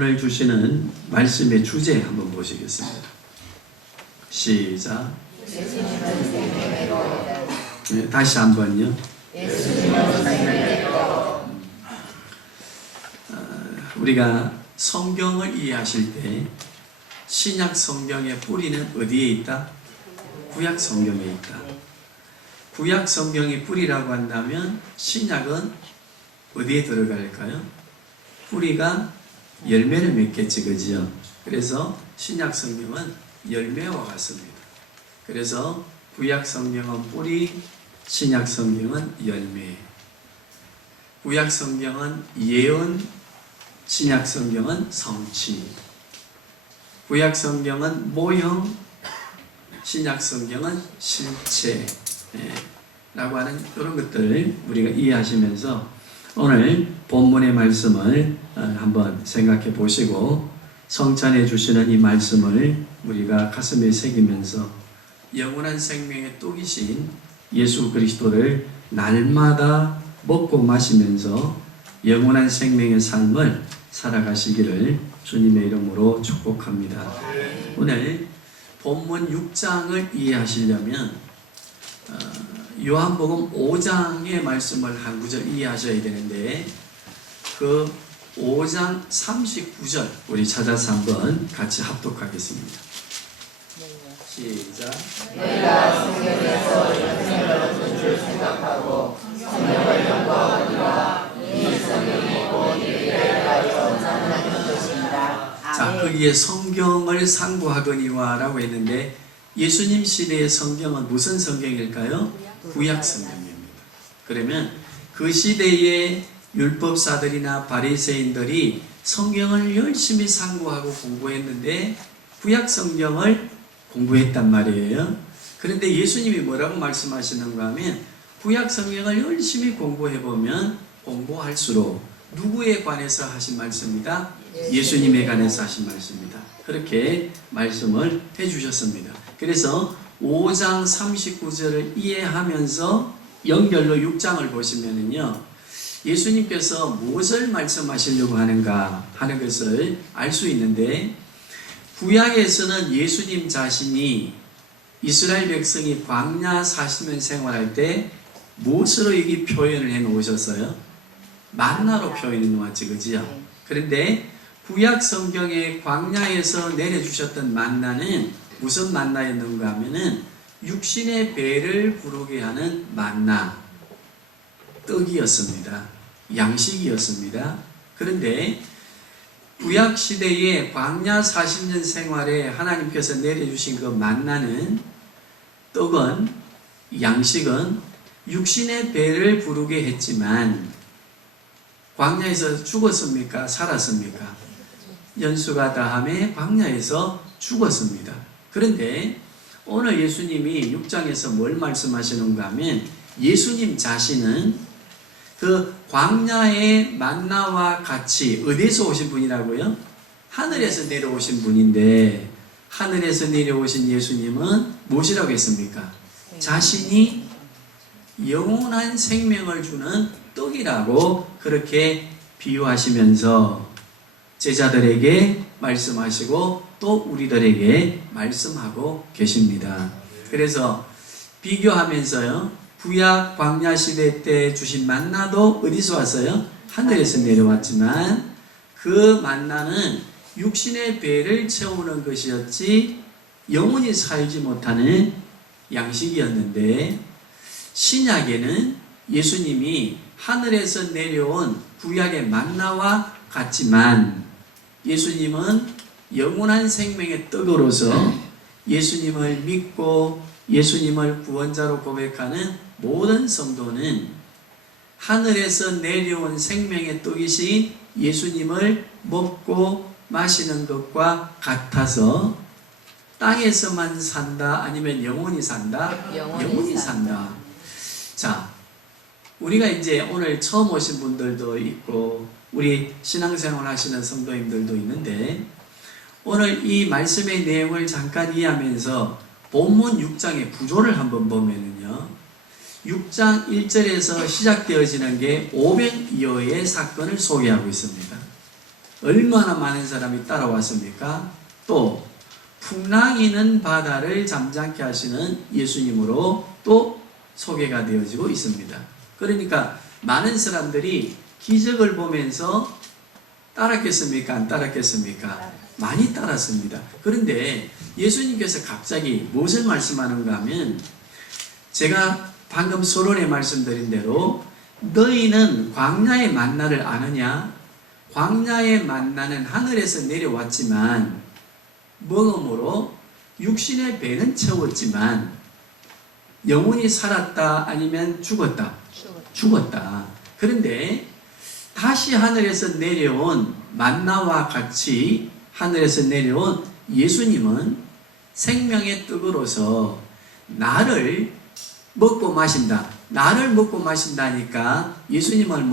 오늘 주시는 말씀의 주제 한번 보시겠습니다. 시작. 네, 다시 한번요. 우리가 성경을 이해하실 때 신약 성경의 뿌리는 어디에 있다? 구약 성경에 있다. 구약 성경의 뿌리라고 한다면 신약은 어디에 들어갈까요? 뿌리가 열매를 맺겠지, 그지요? 그래서 신약 성경은 열매와 같습니다. 그래서 구약 성경은 뿌리, 신약 성경은 열매. 구약 성경은 예언, 신약 성경은 성취. 구약 성경은 모형, 신약 성경은 실체. 라고 하는 이런 것들을 우리가 이해하시면서 오늘 본문의 말씀을 한번 생각해 보시고 성찬해 주시는 이 말씀을 우리가 가슴에 새기면서 영원한 생명의 떡이신 예수 그리스도를 날마다 먹고 마시면서 영원한 생명의 삶을 살아가시기를 주님의 이름으로 축복합니다. 오늘 본문 6장을 이해하시려면 요한복음 5장의 말씀을 한 구절 이해하셔야 되는데 그 5장 39절 우리 찾아서 한번 같이 합독하겠습니다. 시작. 내가 성경에서 영생을 얻은 줄 생각하고 성경을 연구하거니와 이 성경이 곧 이를 가르쳐 나타나는 것입니다. 자, 거기에 성경을 상고하거니와 라고 했는데 예수님 시대의 성경은 무슨 성경일까요? 구약 성경입니다. 그러면 그 시대의 율법사들이나 바리새인들이 성경을 열심히 상고하고 공부했는데 구약 성경을 공부했단 말이에요. 그런데 예수님이 뭐라고 말씀하시는가 하면 구약 성경을 열심히 공부해보면 공부할수록 누구에 관해서 하신 말씀입니다? 예수님에 관해서 하신 말씀입니다. 그렇게 말씀을 해주셨습니다. 그래서 5장 39절을 이해하면서 연결로 6장을 보시면은요, 예수님께서 무엇을 말씀하시려고 하는가 하는 것을 알 수 있는데, 구약에서는 예수님 자신이 이스라엘 백성이 광야 40년 생활할 때 무엇으로 여기 표현을 해 놓으셨어요? 만나로 표현해 놓았지, 그지요? 그런데 구약 성경의 광야에서 내려주셨던 만나는 무슨 만나였는가 하면은 육신의 배를 부르게 하는 만나, 떡이었습니다. 양식이었습니다. 그런데 구약 시대의 광야 40년 생활에 하나님께서 내려주신 그 만나는 떡은, 양식은 육신의 배를 부르게 했지만 광야에서 죽었습니까? 살았습니까? 연수가 다함에 광야에서 죽었습니다. 그런데 오늘 예수님이 6장에서 뭘 말씀하시는가 하면 예수님 자신은 그 광야의 만나와 같이 어디서 오신 분이라고요? 하늘에서 내려오신 분인데 하늘에서 내려오신 예수님은 무엇이라고 했습니까? 자신이 영원한 생명을 주는 떡이라고 그렇게 비유하시면서 제자들에게 말씀하시고 또 우리들에게 말씀하고 계십니다. 그래서 비교하면서요, 구약 광야 시대 때 주신 만나도 어디서 왔어요? 하늘에서 내려왔지만 그 만나는 육신의 배를 채우는 것이었지 영원히 살지 못하는 양식이었는데, 신약에는 예수님이 하늘에서 내려온 구약의 만나와 같지만 예수님은 영원한 생명의 떡으로서 예수님을 믿고 예수님을 구원자로 고백하는 모든 성도는 하늘에서 내려온 생명의 떡이신 예수님을 먹고 마시는 것과 같아서 땅에서만 산다 아니면 영원히 산다? 영원히 산다. 자, 우리가 이제 오늘 처음 오신 분들도 있고 우리 신앙생활 하시는 성도님들도 있는데 오늘 이 말씀의 내용을 잠깐 이해하면서 본문 6장의 구조를 한번 보면은요, 6장 1절에서 시작되어지는 게 500여의 사건을 소개하고 있습니다. 얼마나 많은 사람이 따라왔습니까? 또 풍랑이는 바다를 잠잠케 하시는 예수님으로 또 소개가 되어지고 있습니다. 그러니까 많은 사람들이 기적을 보면서 따랐겠습니까? 안 따랐겠습니까? 많이 따랐습니다. 그런데 예수님께서 갑자기 무엇을 말씀하는가 하면, 제가 방금 서론에 말씀드린 대로 너희는 광야의 만나를 아느냐? 광야의 만나는 하늘에서 내려왔지만 먹음으로 육신의 배는 채웠지만 영혼이 살았다 아니면 죽었다? 죽었다. 그런데 다시 하늘에서 내려온 만나와 같이 하늘에서 내려온 예수님은 생명의 떡으로서 나를 먹고 마신다. 나를 먹고 마신다니까 예수님을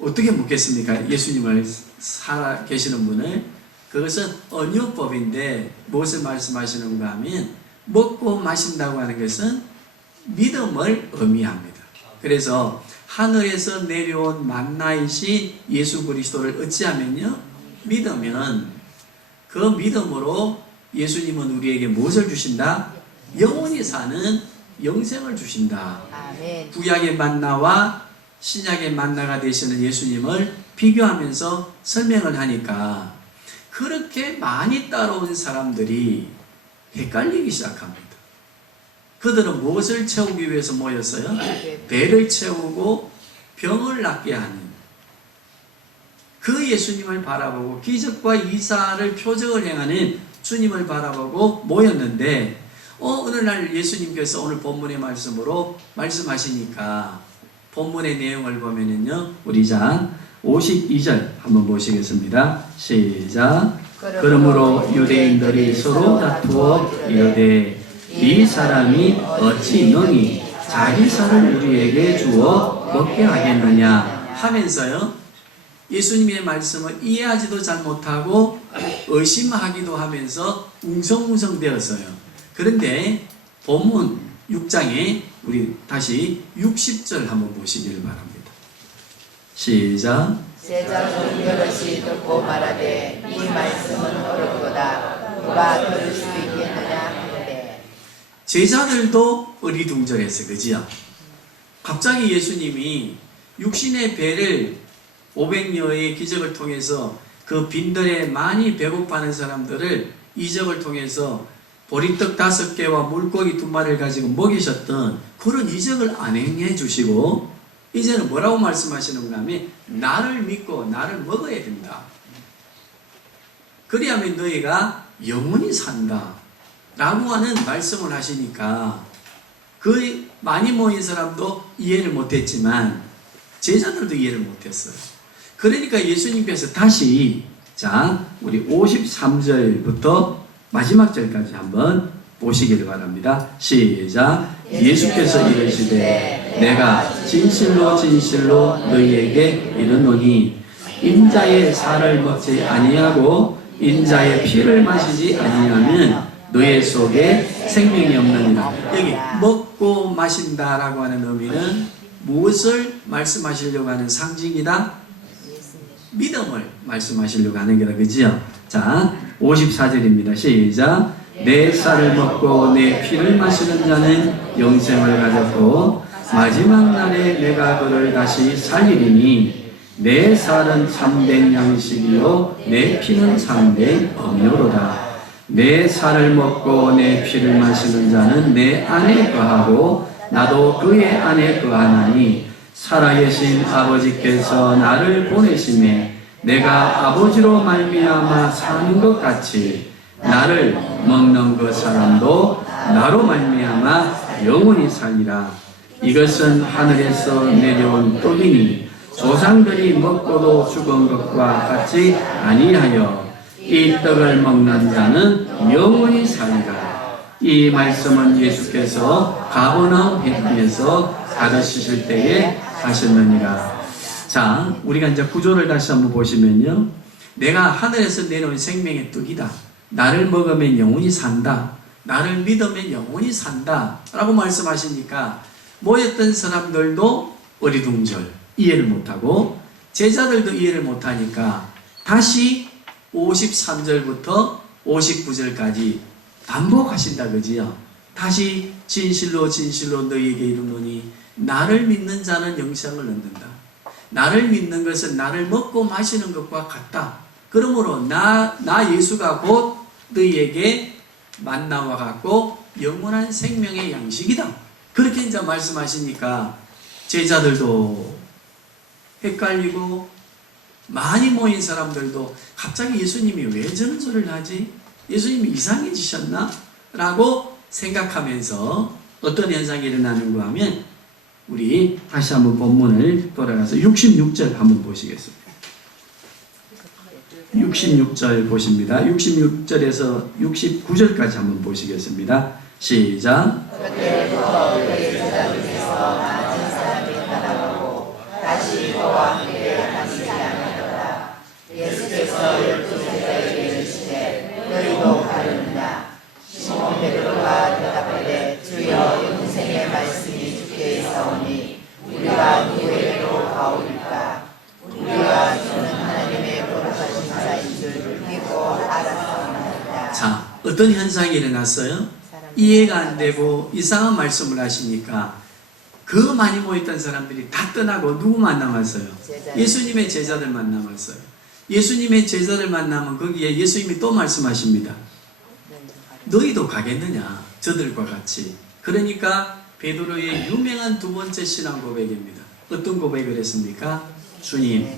어떻게 먹겠습니까? 예수님을 살아 계시는 분을. 그것은 언유법인데 무엇을 말씀하시는가 하면 먹고 마신다고 하는 것은 믿음을 의미합니다. 그래서 하늘에서 내려온 만나이신 예수 그리스도를 어찌하면요? 믿으면 그 믿음으로 예수님은 우리에게 무엇을 주신다? 영원히 사는 영생을 주신다. 아멘. 구약의 만나와 신약의 만나가 되시는 예수님을 비교하면서 설명을 하니까 그렇게 많이 따라온 사람들이 헷갈리기 시작합니다. 그들은 무엇을 채우기 위해서 모였어요? 배를 채우고 병을 낫게 하는 그 예수님을 바라보고 기적과 이사를 표적을 행하는 주님을 바라보고 모였는데 어느 날 예수님께서 오늘 본문의 말씀으로 말씀하시니까 본문의 내용을 보면은요, 우리 자 52절 한번 보시겠습니다. 시작. 그러므로 유대인들이 서로 다투어 이르되 이 사람이 어찌 능히 자기 살을 우리에게 주어 먹게 하겠느냐 하면서요, 예수님의 말씀을 이해하지도 잘 못하고 의심하기도 하면서 웅성웅성 되었어요. 그런데 본문 6장에 우리 다시 60절 한번 보시기를 바랍니다. 시작. 제자들 여럿이 듣고 말하되 이 말씀은 어렵도다. 누가 들을 수 있겠느냐 하는데. 제자들도 어리둥절했어요. 그지요? 갑자기 예수님이 육신의 배를 500여의 기적을 통해서 그 빈들에 많이 배고파하는 사람들을 이적을 통해서 보리떡 5개와 물고기 2마리를 가지고 먹이셨던 그런 이적을 안 행해 주시고 이제는 뭐라고 말씀하시는가 하면 나를 믿고 나를 먹어야 된다. 그리하면 너희가 영원히 산다 라고 하는 말씀을 하시니까 그 많이 모인 사람도 이해를 못했지만 제자들도 이해를 못했어요. 그러니까 예수님께서 다시 자 우리 53절부터 마지막 절까지 한번 보시기를 바랍니다. 시작. 예수께서 이르시되 내가 진실로 진실로 너희에게 이르노니 인자의 살을 먹지 아니하고 인자의 피를 마시지 아니하면 너희 속에 생명이 없느니라. 여기 먹고 마신다라고 하는 의미는 무엇을 말씀하시려고 하는 상징이다? 믿음을 말씀하시려고 하는 게다. 그지요? 자 54절입니다. 시작. 내 살을 먹고 내 피를 마시는 자는 영생을 가졌고 마지막 날에 내가 그를 다시 살리리니 내 살은 참된 양식이요 내 피는 참된 음료로다. 내 살을 먹고 내 피를 마시는 자는 내 안에 거하고 나도 그의 안에 거하나니 살아계신 아버지께서 나를 보내심에 내가 아버지로 말미암아 사는 것 같이 나를 먹는 그 사람도 나로 말미암아 영원히 살리라. 이것은 하늘에서 내려온 떡이니 조상들이 먹고도 죽은 것과 같이 아니하여 이 떡을 먹는 자는 영원히 살리라. 이 말씀은 예수께서 가버나움에서 가르치실 때에 하셨느니라. 자, 우리가 이제 구조를 다시 한번 보시면요, 내가 하늘에서 내려온 생명의 떡이다. 나를 먹으면 영원히 산다. 나를 믿으면 영원히 산다. 라고 말씀하시니까 모였던 사람들도 어리둥절, 이해를 못하고 제자들도 이해를 못하니까 다시 53절부터 59절까지 반복하신다 그지요. 다시 진실로 진실로 너희에게 이르노니 나를 믿는 자는 영생을 얻는다. 나를 믿는 것은 나를 먹고 마시는 것과 같다. 그러므로 나 예수가 곧 너희에게 만나와 같고 영원한 생명의 양식이다. 그렇게 이제 말씀하시니까 제자들도 헷갈리고 많이 모인 사람들도 갑자기 예수님이 왜 저런 소리를 하지? 예수님이 이상해지셨나? 라고 생각하면서 어떤 현상이 일어나는가 하면 우리 다시 한번 본문을 돌아가서 66절 한번 보시겠습니다. 66절 보십니다. 66절에서 69절까지 한번 보시겠습니다. 시작. 그때부터 그의 제자 중에서 많은 사람이 따라오고 다시 그와 함께 다니지 않으더라. 예수께서 12제자에게 이르시되 너희도 가려느냐? 시몬 베드로가 대답하되 주여 영생의 말씀이 주께 있사오니 우리가 누구에게로 가오리까? 우리가 주는 하나님의 거룩하신 자인 줄 믿고 알았사오나이다. 자, 어떤 현상이 일어났어요? 이해가 안 되고 이상한 말씀을 하시니까 그 많이 모였던 사람들이 다 떠나고 누구만 남았어요? 예수님의 제자들만 남았어요. 예수님의 제자들 만나면 거기에 예수님이 또 말씀하십니다. 너희도 가겠느냐? 저들과 같이. 그러니까 베드로의 유명한 두 번째 신앙 고백입니다. 어떤 고백을 했습니까? 주님,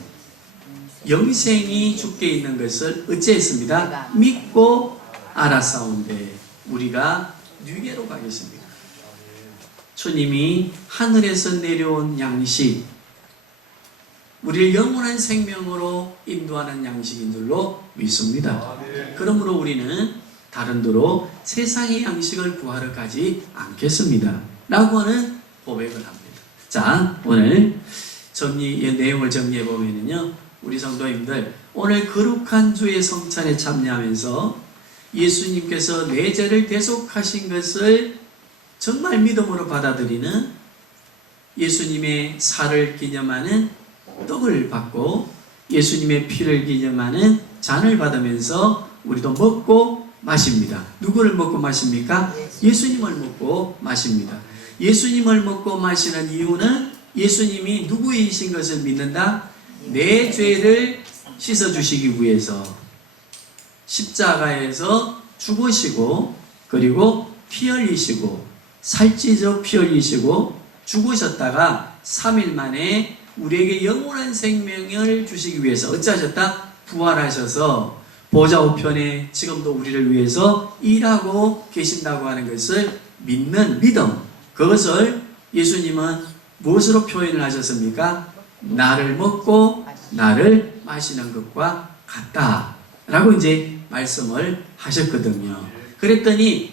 영생이 주께 있는 것을 어찌했습니다? 믿고 알았사온데 우리가 뉴게로 가겠습니다. 주님이 하늘에서 내려온 양식, 우리를 영원한 생명으로 인도하는 양식인 줄로 믿습니다. 그러므로 우리는 다른 도로 세상의 양식을 구하러 가지 않겠습니다. 라고 하는 고백을 합니다. 자, 오늘 내용을 정리해 보면요, 우리 성도님들 오늘 거룩한 주의 성찬에 참여하면서 예수님께서 내 죄를 대속하신 것을 정말 믿음으로 받아들이는 예수님의 살을 기념하는 떡을 받고 예수님의 피를 기념하는 잔을 받으면서 우리도 먹고 마십니다. 누구를 먹고 마십니까? 예수님을 먹고 마십니다. 예수님을 먹고 마시는 이유는 예수님이 누구이신 것을 믿는다? 내 죄를 씻어주시기 위해서 십자가에서 죽으시고 그리고 피 흘리시고 살찌져 피 흘리시고 죽으셨다가 3일 만에 우리에게 영원한 생명을 주시기 위해서 어찌하셨다? 부활하셔서 보좌 우편에 지금도 우리를 위해서 일하고 계신다고 하는 것을 믿는 믿음, 그것을 예수님은 무엇으로 표현을 하셨습니까? 나를 먹고 나를 마시는 것과 같다 라고 이제 말씀을 하셨거든요. 그랬더니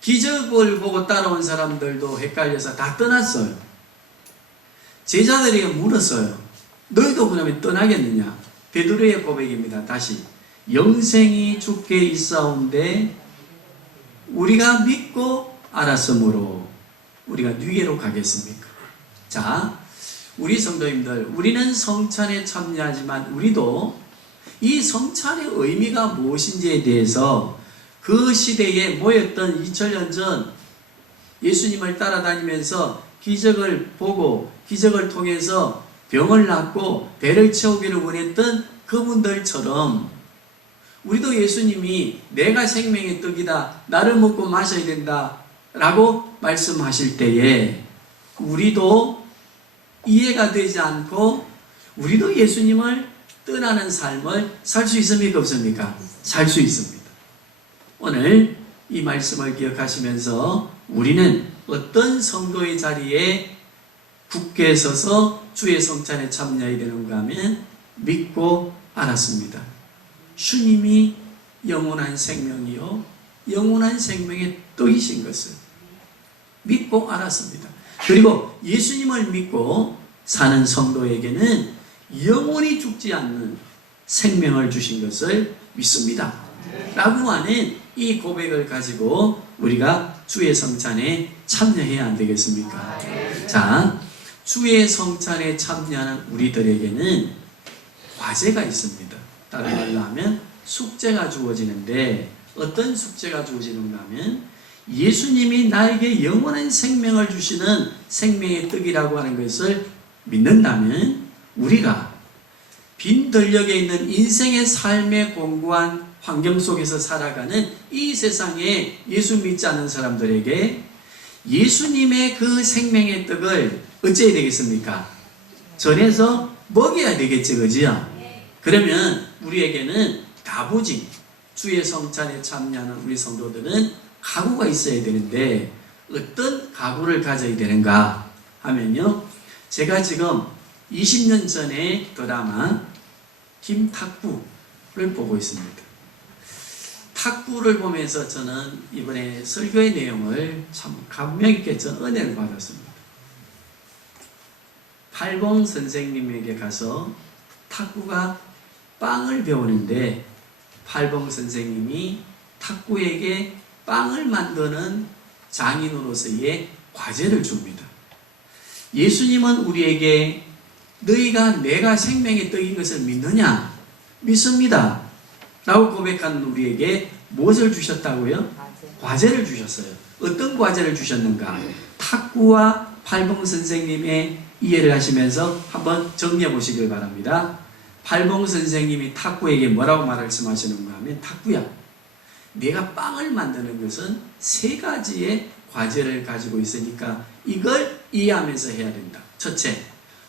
기적을 보고 따라온 사람들도 헷갈려서 다 떠났어요. 제자들에게 물었어요. 너희도 그러면 떠나겠느냐? 베드로의 고백입니다. 다시 영생이 주께 있사온데 우리가 믿고 알았으므로 우리가 뉴게로 가겠습니까? 자, 우리 성도님들, 우리는 성찬에 참여하지만 우리도 이 성찬의 의미가 무엇인지에 대해서 그 시대에 모였던 2000년 전 예수님을 따라다니면서 기적을 보고 기적을 통해서 병을 낫고 배를 채우기를 원했던 그분들처럼 우리도 예수님이 내가 생명의 떡이다, 나를 먹고 마셔야 된다 라고 말씀하실 때에 우리도 이해가 되지 않고 우리도 예수님을 떠나는 삶을 살 수 있습니까? 없습니까? 살 수 있습니다. 오늘 이 말씀을 기억하시면서 우리는 어떤 성도의 자리에 굳게 서서 주의 성찬에 참여해야 되는가 하면 믿고 알았습니다. 주님이 영원한 생명이요 영원한 생명의 떡이신 것을 믿고 알았습니다. 그리고 예수님을 믿고 사는 성도에게는 영원히 죽지 않는 생명을 주신 것을 믿습니다. 라고 하는 이 고백을 가지고 우리가 주의 성찬에 참여해야 안 되겠습니까? 자, 주의 성찬에 참여하는 우리들에게는 과제가 있습니다. 다른 말로 하면 숙제가 주어지는데 어떤 숙제가 주어지는가 하면 예수님이 나에게 영원한 생명을 주시는 생명의 떡이라고 하는 것을 믿는다면 우리가 빈들녘에 있는 인생의 삶의 공고한 환경 속에서 살아가는 이 세상에 예수 믿지 않는 사람들에게 예수님의 그 생명의 떡을 어찌해야 되겠습니까? 전해서 먹여야 되겠지, 그지요? 그러면 우리에게는 다부진, 주의 성찬에 참여하는 우리 성도들은 각오가 있어야 되는데 어떤 각오를 가져야 되는가 하면요. 제가 지금 20년 전에 드라마 김탁구를 보고 있습니다. 탁구를 보면서 저는 이번에 설교의 내용을 참 감명 있게 전 은혜를 받았습니다. 팔봉 선생님에게 가서 탁구가 빵을 배우는데 팔봉 선생님이 탁구에게 빵을 만드는 장인으로서의 과제를 줍니다. 예수님은 우리에게 너희가 내가 생명의 떡인 것을 믿느냐? 믿습니다. 라고 고백하는 우리에게 무엇을 주셨다고요? 과제를 주셨어요. 어떤 과제를 주셨는가? 탁구와 팔봉 선생님의 이해를 하시면서 한번 정리해 보시길 바랍니다. 팔봉 선생님이 탁구에게 뭐라고 말씀하시는가 하면 탁구야, 내가 빵을 만드는 것은 3가지의 과제를 가지고 있으니까 이걸 이해하면서 해야 된다. 첫째,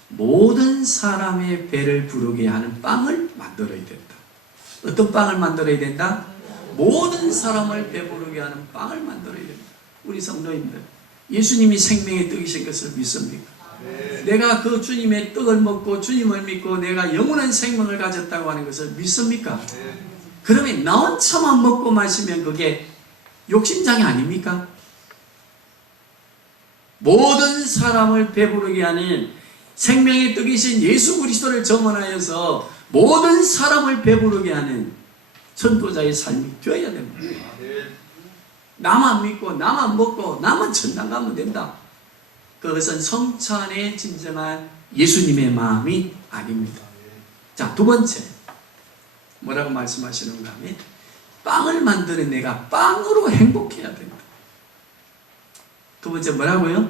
모든 사람의 배를 부르게 하는 빵을 만들어야 된다. 어떤 빵을 만들어야 된다? 모든 사람을 배부르게 하는 빵을 만들어야 된다. 우리 성도님들, 예수님이 생명의 떡이신 것을 믿습니까? 내가 그 주님의 떡을 먹고 주님을 믿고 내가 영원한 생명을 가졌다고 하는 것을 믿습니까? 그러면 나 혼자만 먹고 마시면 그게 욕심장애 아닙니까? 모든 사람을 배부르게 하는 생명의 떡이신 예수 그리스도를 점원하여서 모든 사람을 배부르게 하는 전도자의 삶이 되어야 됩니다. 나만 믿고 나만 먹고 나만 천당 가면 된다. 그것은 성찬의 진정한 예수님의 마음이 아닙니다. 자, 두 번째 뭐라고 말씀하시는가 하면 빵을 만드는 내가 빵으로 행복해야 된다. 두 번째 뭐라고요?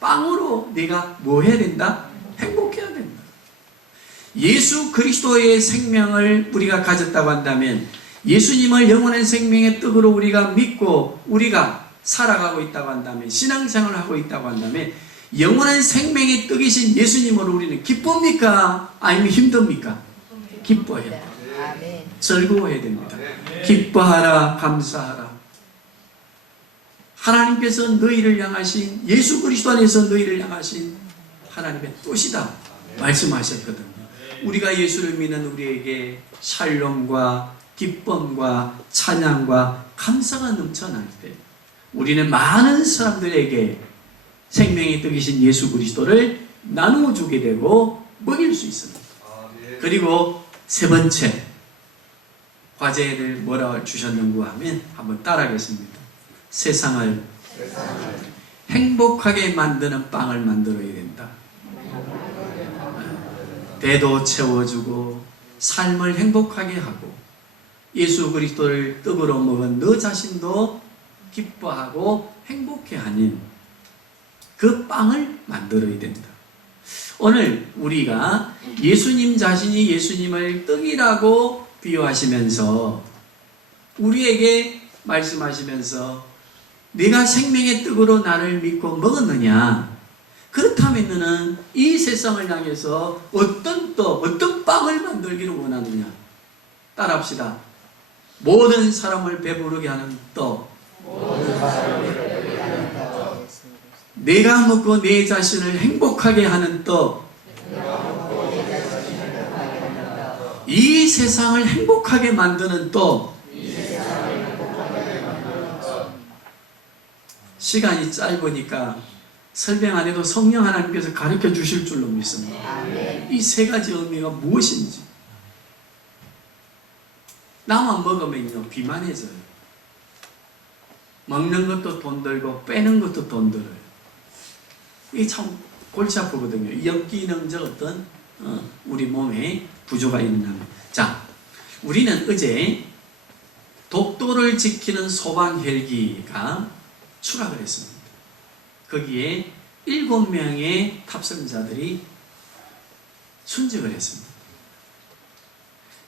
빵으로 내가 뭐 해야 된다? 행복해야 된다. 예수 그리스도의 생명을 우리가 가졌다고 한다면 예수님을 영원한 생명의 떡으로 우리가 믿고 우리가 살아가고 있다고 한다면 신앙생활을 하고 있다고 한다면 영원한 생명의 떡이신 예수님으로 우리는 기쁩니까? 아니면 힘듭니까? 기뻐해야 됩니다. 즐거워해야 됩니다. 기뻐하라, 감사하라. 하나님께서 너희를 향하신 예수 그리스도 안에서 너희를 향하신 하나님의 뜻이다 말씀하셨거든요. 우리가 예수를 믿는 우리에게 샬롬과 기쁨과 찬양과 감사가 넘쳐날 때 우리는 많은 사람들에게 생명의 떡이신 예수 그리스도를 나누어 주게 되고 먹일 수 있습니다. 그리고 세 번째 과제를 뭐라고 주셨는가 하면 한번 따라하겠습니다. 세상을 행복하게 만드는 빵을 만들어야 된다. 배도 채워주고 삶을 행복하게 하고 예수 그리스도를 떡으로 먹은 너 자신도 기뻐하고 행복해하는 그 빵을 만들어야 된다. 오늘 우리가 예수님 자신이 예수님을 떡이라고 비유하시면서 우리에게 말씀하시면서 네가 생명의 떡으로 나를 믿고 먹었느냐? 그렇다면 너는 이 세상을 향해서 어떤 떡, 어떤 빵을 만들기를 원하느냐? 따라합시다. 모든 사람을 배부르게 하는 떡. 내가 먹고 내 자신을 행복하게 하는 떡. 이 세상을 행복하게 만드는 떡. 시간이 짧으니까 설명 안 해도 성령 하나님께서 가르쳐 주실 줄로 믿습니다. 이 3가지 의미가 무엇인지. 나만 먹으면요 비만해져요. 먹는 것도 돈 들고 빼는 것도 돈 들어요. 이게 참 골치 아프거든요. 역기능적 어떤 우리 몸에 구조가 있는. 자, 우리는 어제 독도를 지키는 소방 헬기가 추락을 했습니다. 거기에 7명의 탑승자들이 순직을 했습니다.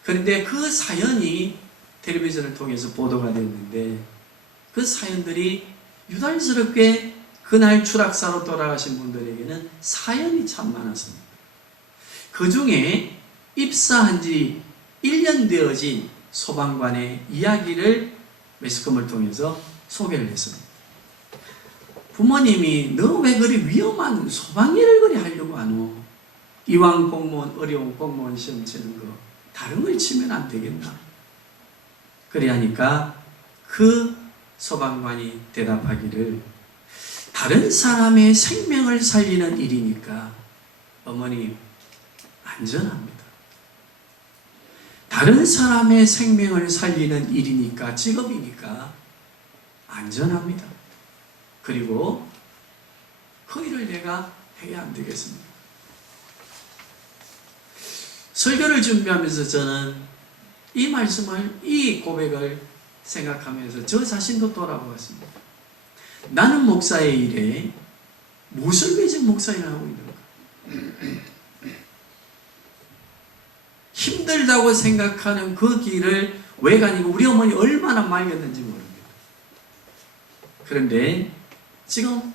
그런데 그 사연이 텔레비전을 통해서 보도가 됐는데 그 사연들이 유달스럽게 그날 추락사로 돌아가신 분들에게는 사연이 참 많았습니다. 그 중에 입사한 지 1년 되어진 소방관의 이야기를 매스컴을 통해서 소개를 했습니다. 부모님이 너 왜 그리 위험한 소방일을 그리 하려고 하노? 이왕 공무원 어려운 공무원 시험 치는 거 다른 걸 치면 안 되겠나? 그래 하니까 그 소방관이 대답하기를 다른 사람의 생명을 살리는 일이니까 어머니 안전합니다. 다른 사람의 생명을 살리는 일이니까 직업이니까 안전합니다. 그리고 그 일을 내가 해야 안 되겠습니다. 설교를 준비하면서 저는 이 말씀을, 이 고백을 생각하면서 저 자신도 돌아보았습니다. 나는 목사의 일에 무엇을 위해 지금 목사 일을 하고 있는가? 힘들다고 생각하는 그 길을 왜 가니고 우리 어머니 얼마나 말렸는지 모릅니다. 그런데 지금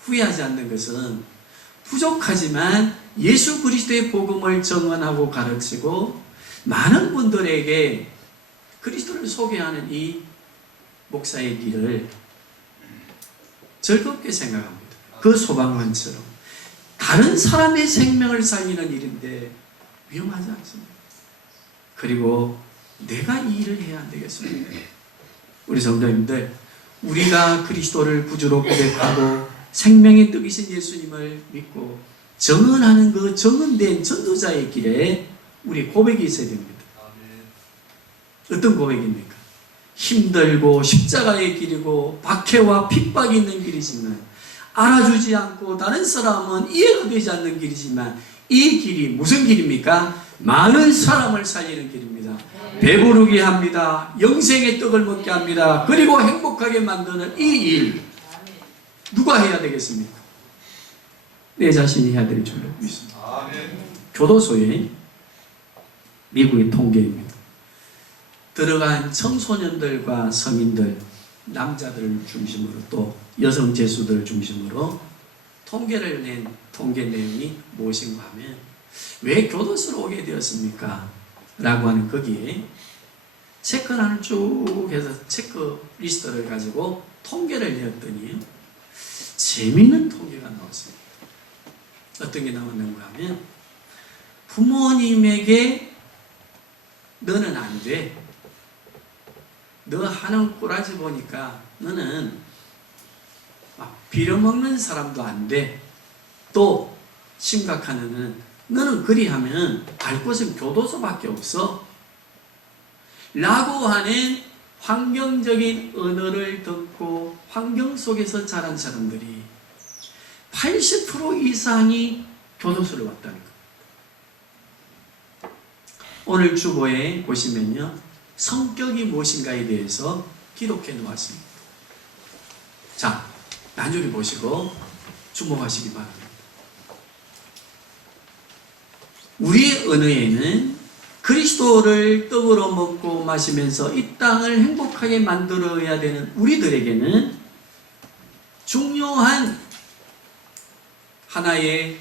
후회하지 않는 것은 부족하지만 예수 그리스도의 복음을 증언하고 가르치고 많은 분들에게 그리스도를 소개하는 이 목사의 길을 즐겁게 생각합니다. 그 소방관처럼 다른 사람의 생명을 살리는 일인데 위험하지 않습니다. 그리고 내가 이 일을 해야 안 되겠습니까? 우리 성도님들, 우리가 그리스도를 구주로 고백하고 생명의 떡이신 예수님을 믿고 정언하는 그 정언된 전도자의 길에 우리 고백이 있어야 됩니다. 어떤 고백입니까? 힘들고 십자가의 길이고 박해와 핍박이 있는 길이지만 알아주지 않고 다른 사람은 이해가 되지 않는 길이지만 이 길이 무슨 길입니까? 많은 사람을 살리는 길입니다. 배부르게 합니다. 영생의 떡을 먹게 합니다. 그리고 행복하게 만드는 이 일 누가 해야 되겠습니까? 내 자신이 해야 될 줄로 믿습니다. 교도소에 미국의 통계입니다. 들어간 청소년들과 성인들, 남자들을 중심으로 또 여성 죄수들을 중심으로 통계를 낸 통계 내용이 무엇인가 하면 왜 교도소로 오게 되었습니까? 라고 하는 거기에 체크란을 쭉 해서 체크리스트를 가지고 통계를 내었더니 재미있는 통계가 나왔습니다. 어떤 게 나왔는가 하면 부모님에게 너는 안 돼. 너 하는 꼬라지 보니까 너는 막 빌어먹는 사람도 안 돼. 또 심각한 너는 그리하면 갈 곳은 교도소밖에 없어. 라고 하는 환경적인 언어를 듣고 환경 속에서 자란 사람들이 80% 이상이 교도소를 왔다는 겁니다. 오늘 주보에 보시면요, 성격이 무엇인가에 대해서 기록해 놓았습니다. 자, 나중에 보시고 주목하시기 바랍니다. 우리의 언어에는 그리스도를 떡으로 먹고 마시면서 이 땅을 행복하게 만들어야 되는 우리들에게는 중요한 하나의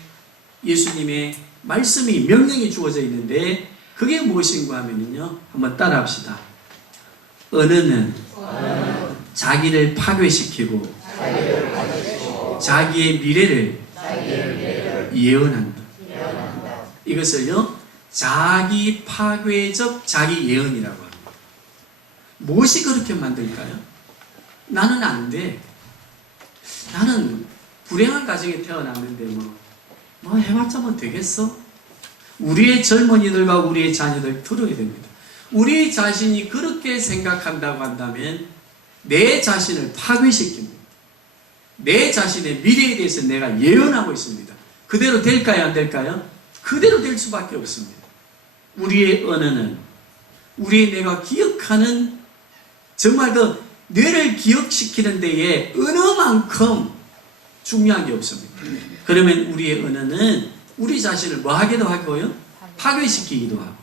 예수님의 말씀이, 명령이 주어져 있는데 그게 무엇인가 하면요, 한번 따라 합시다. 언어는 자기를 파괴시키고 자기의 미래를 예언한다. 이것을요, 자기 파괴적 자기 예언이라고 합니다. 무엇이 그렇게 만들까요? 나는 안 돼. 나는 불행한 가정에 태어났는데 뭐 해봤자 뭐 되겠어? 우리의 젊은이들과 우리의 자녀들 들어야 됩니다. 우리 자신이 그렇게 생각한다고 한다면 내 자신을 파괴시킵니다. 내 자신의 미래에 대해서 내가 예언하고 있습니다. 그대로 될까요? 안 될까요? 그대로 될 수밖에 없습니다. 우리의 언어는 우리의 뇌가 기억하는 정말 그 뇌를 기억시키는 데에 언어만큼 중요한 게 없습니다. 그러면 우리의 언어는 우리 자신을 뭐 하기도 하고요? 파괴시키기도 하고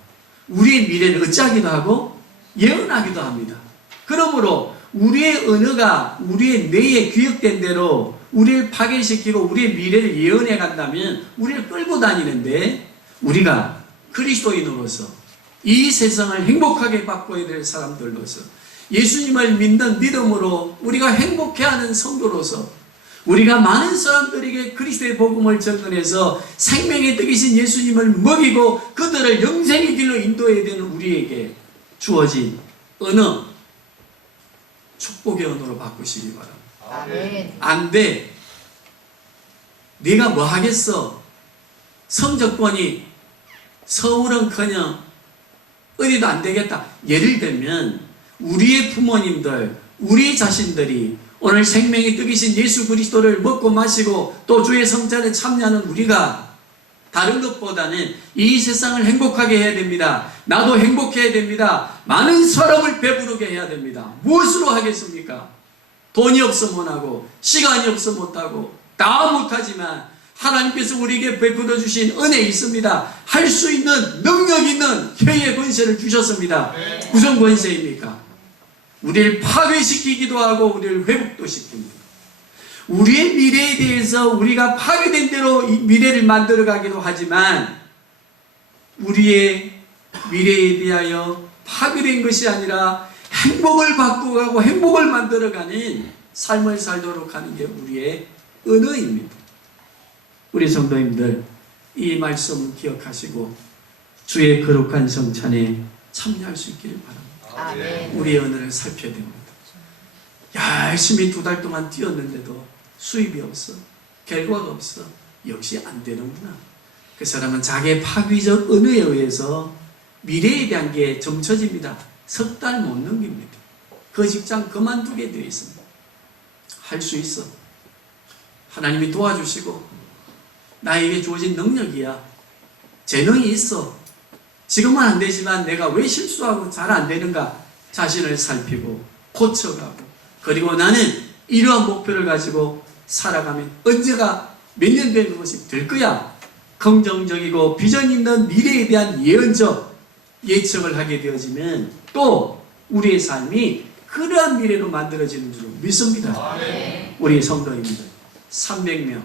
우리의 미래를 어찌하기도 하고 예언하기도 합니다. 그러므로 우리의 언어가 우리의 뇌에 기억된 대로 우리를 파괴시키고 우리의 미래를 예언해 간다면 우리를 끌고 다니는데 우리가 그리스도인으로서 이 세상을 행복하게 바꿔야 될 사람들로서 예수님을 믿는 믿음으로 우리가 행복해하는 성도로서 우리가 많은 사람들에게 그리스도의 복음을 전언해서 생명의 떡이신 예수님을 먹이고 그들을 영생의 길로 인도해야 되는 우리에게 주어진 언어, 축복의 언어로 바꾸시기 바랍니다. 아멘. 안 돼. 네가 뭐 하겠어? 성적권이 서울은커녕 어디도 안 되겠다. 예를 들면 우리의 부모님들, 우리 자신들이 오늘 생명의 떡이신 예수 그리스도를 먹고 마시고 또 주의 성찬에 참여하는 우리가 다른 것보다는 이 세상을 행복하게 해야 됩니다. 나도 행복해야 됩니다. 많은 사람을 배부르게 해야 됩니다. 무엇으로 하겠습니까? 돈이 없어 못하고 시간이 없어 못하고 다 못하지만 하나님께서 우리에게 베풀어 주신 은혜 있습니다. 할 수 있는 능력 있는 혀의 권세를 주셨습니다. 무슨 권세입니까? 우리를 파괴시키기도 하고 우리를 회복도 시킵니다. 우리의 미래에 대해서 우리가 파괴된 대로 미래를 만들어가기도 하지만 우리의 미래에 대하여 파괴된 것이 아니라 행복을 바꾸고 행복을 만들어가는 삶을 살도록 하는 게 우리의 언어입니다. 우리 성도님들 이 말씀 기억하시고 주의 거룩한 성찬에 참여할 수 있기를 바랍니다. 아멘. 우리의 언어를 살펴야 됩니다. 열심히 2달 동안 뛰었는데도 수입이 없어. 결과가 없어. 역시 안 되는구나. 그 사람은 자기의 파괴적 언어에 의해서 미래에 대한 게 점쳐집니다. 3달 못 넘깁니다. 그 직장 그만두게 되어 있습니다. 할 수 있어. 하나님이 도와주시고 나에게 주어진 능력이야. 재능이 있어. 지금은 안 되지만 내가 왜 실수하고 잘 안 되는가 자신을 살피고 고쳐가고 그리고 나는 이러한 목표를 가지고 살아가면 언제가 몇 년 되는 것이 될 거야. 긍정적이고 비전 있는 미래에 대한 예언적 예측을 하게 되어지면 또 우리의 삶이 그러한 미래로 만들어지는 줄 믿습니다. 우리 성도입니다. 300명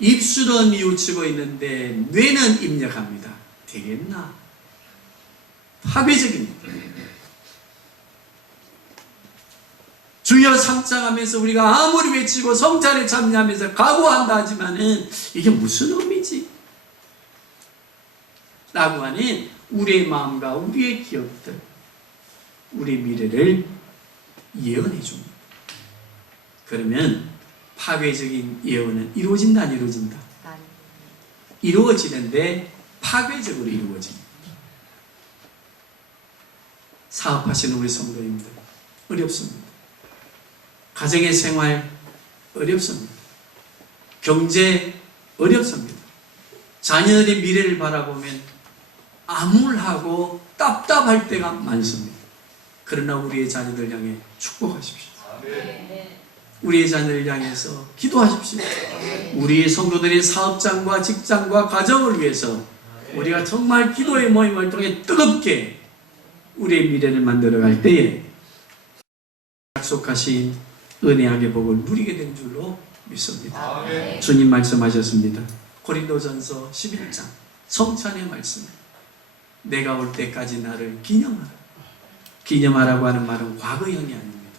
입술은 뉘우치고 있는데 뇌는 입력합니다. 되겠나? 파괴적입니다. 주여 상장하면서 우리가 아무리 외치고 성찬에 참여하면서 각오한다 하지만은 이게 무슨 의미지? 라고 하는 우리의 마음과 우리의 기억들, 우리 미래를 예언해 줍니다. 그러면 파괴적인 예언은 이루어진다 안 이루어진다? 이루어지는데 파괴적으로 이루어집니다. 사업하시는 우리 성도님들 어렵습니다. 가정의 생활 어렵습니다. 경제 어렵습니다. 자녀들의 미래를 바라보면 암울하고 답답할 때가 많습니다. 그러나 우리의 자녀들 향해 축복하십시오. 우리의 자녀를 향해서 기도하십시오. 우리의 성도들의 사업장과 직장과 가정을 위해서 우리가 정말 기도의 모임을 통해 뜨겁게 우리의 미래를 만들어갈 때에 약속하신 은혜하게 복을 누리게 된 줄로 믿습니다. 주님 말씀하셨습니다. 고린도전서 11장 성찬의 말씀. 내가 올 때까지 나를 기념하라. 기념하라고 하는 말은 과거형이 아닙니다.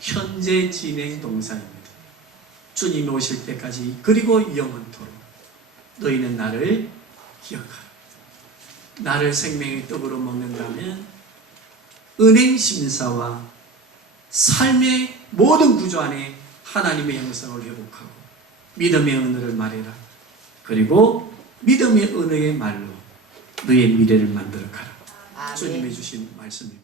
현재 진행 동사입니다. 주님이 오실 때까지 그리고 영원토록 너희는 나를 기억하라. 나를 생명의 떡으로 먹는다면 은행심사와 삶의 모든 구조 안에 하나님의 형상을 회복하고 믿음의 언어를 말해라. 그리고 믿음의 언어의 말로 너의 미래를 만들어 가라. 주님이 주신 말씀입니다.